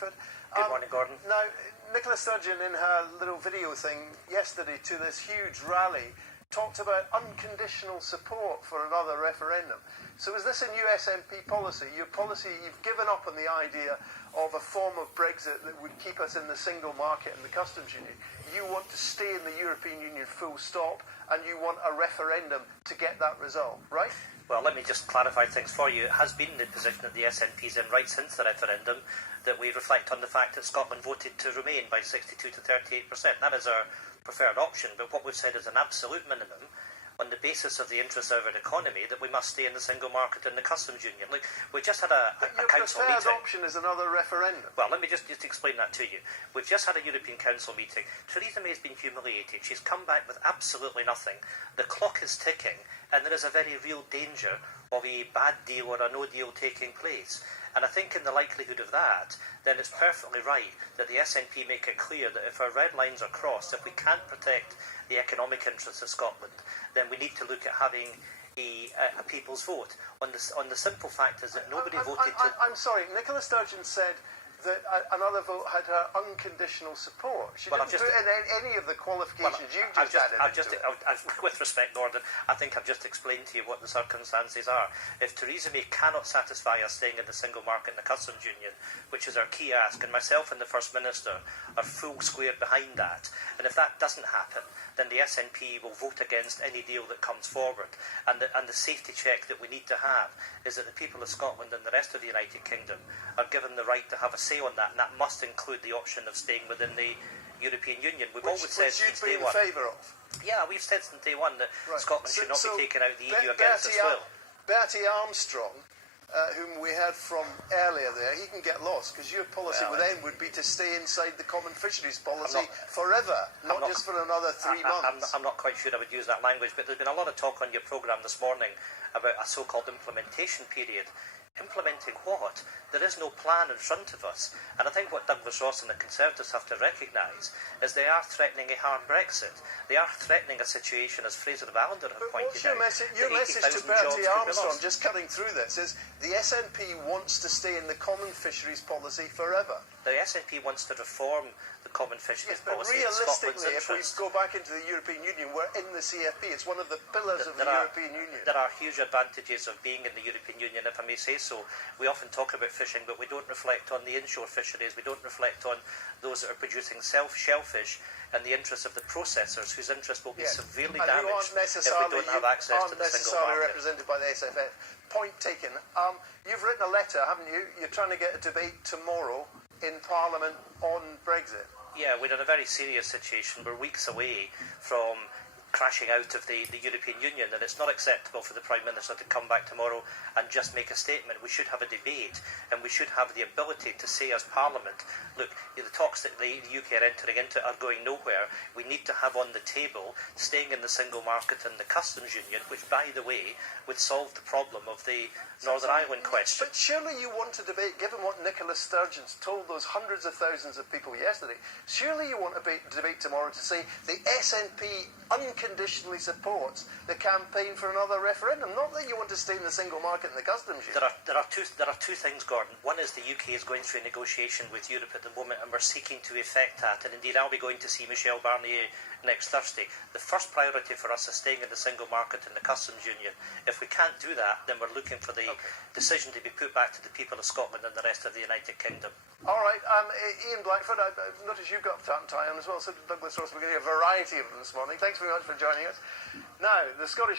Good morning, Gordon. Now, Nicola Sturgeon, in her little video thing yesterday to this huge rally, talked about unconditional support for another referendum. So is this a new SNP policy? Your policy, you've given up on the idea of a form of Brexit that would keep us in the single market and the customs union. You want to stay in the European Union full stop, and you want a referendum to get that result, right? Well, let me just clarify things for you. It has been the position of the SNP's in right since the referendum that we reflect on the fact that Scotland voted to remain by 62 to 38%. That is our preferred option, but what we've said is an absolute minimum on the basis of the interests of our economy that we must stay in the single market and the customs union. Look, we just had a council meeting. Your preferred option is another referendum. Well, let me just explain that to you. We've just had a European Council meeting. Theresa May has been humiliated. She's come back with absolutely nothing. The clock is ticking, and there is a very real danger of a bad deal or a no deal taking place. And I think in the likelihood of that, then it's perfectly right that the SNP make it clear that if our red lines are crossed, if we can't protect the economic interests of Scotland, then we need to look at having a people's vote. On the simple fact is that nobody voted to... I'm sorry, Nicola Sturgeon said that another vote had her unconditional support. She didn't put in any of the qualifications you've just added into it. With respect, Gordon, I think I've just explained to you what the circumstances are. If Theresa May cannot satisfy us staying in the single market and the customs union, which is our key ask, and myself and the First Minister are full square behind that, and if that doesn't happen, then the SNP will vote against any deal that comes forward. And the safety check that we need to have is that the people of Scotland and the rest of the United Kingdom are given the right to have a say on that, and that must include the option of staying within the European Union. We've always said since day one. Which you've been in favour of? Yeah, we've said since day one that Scotland should not be taken out of the EU against its will. Bertie Armstrong, whom we heard from earlier there, he can get lost, because your policy then would be to stay inside the common fisheries policy forever, not just for another 3 months. I'm not quite sure I would use that language, but there's been a lot of talk on your programme this morning about a so-called implementation period. Implementing what? There is no plan in front of us. And I think what Douglas Ross and the Conservatives have to recognise is they are threatening a hard Brexit. They are threatening a situation, as Fraser of Allender have pointed out. Your message to Bertie Armstrong, just cutting through this, is the SNP wants to stay in the common fisheries policy forever. The SNP wants to reform the common fisheries policy. But realistically, if we go back into the European Union, we're in the CFP. It's one of the pillars of the European Union. There are huge advantages of being in the European Union, if I may say so. We often talk about fishing, but we don't reflect on the inshore fisheries. We don't reflect on those that are producing shellfish and the interests of the processors, whose interests will be severely damaged if we don't have access to the single market. Represented by the SFF. Point taken. You've written a letter, haven't you? You're trying to get a debate tomorrow in Parliament on Brexit. Yeah, we're in a very serious situation. We're weeks away from crashing out of the European Union, and it's not acceptable for the Prime Minister to come back tomorrow and just make a statement. We should have a debate, and we should have the ability to say as Parliament, look, the talks that the UK are entering into are going nowhere. We need to have on the table staying in the single market and the customs union, which, by the way, would solve the problem of the Northern Ireland question. But surely you want a debate, given what Nicola Sturgeon's told those hundreds of thousands of people yesterday, surely you want a debate tomorrow to say the SNP unconditionally supports the campaign for another referendum, not that you want to stay in the single market and the customs union. There are two things, Gordon. One is the UK is going through a negotiation with Europe at the moment, and we're seeking to effect that, and indeed I'll be going to see Michel Barnier next Thursday. The first priority for us is staying in the single market and the customs union. If we can't do that, then we're looking for the decision to be put back to the people of Scotland and the rest of the United Kingdom. All right, Ian Blackfort, I've noticed you've got a tie on as well, so Douglas Ross. We're going to hear a variety of them this morning. Thanks very much for joining us. Now, the Scottish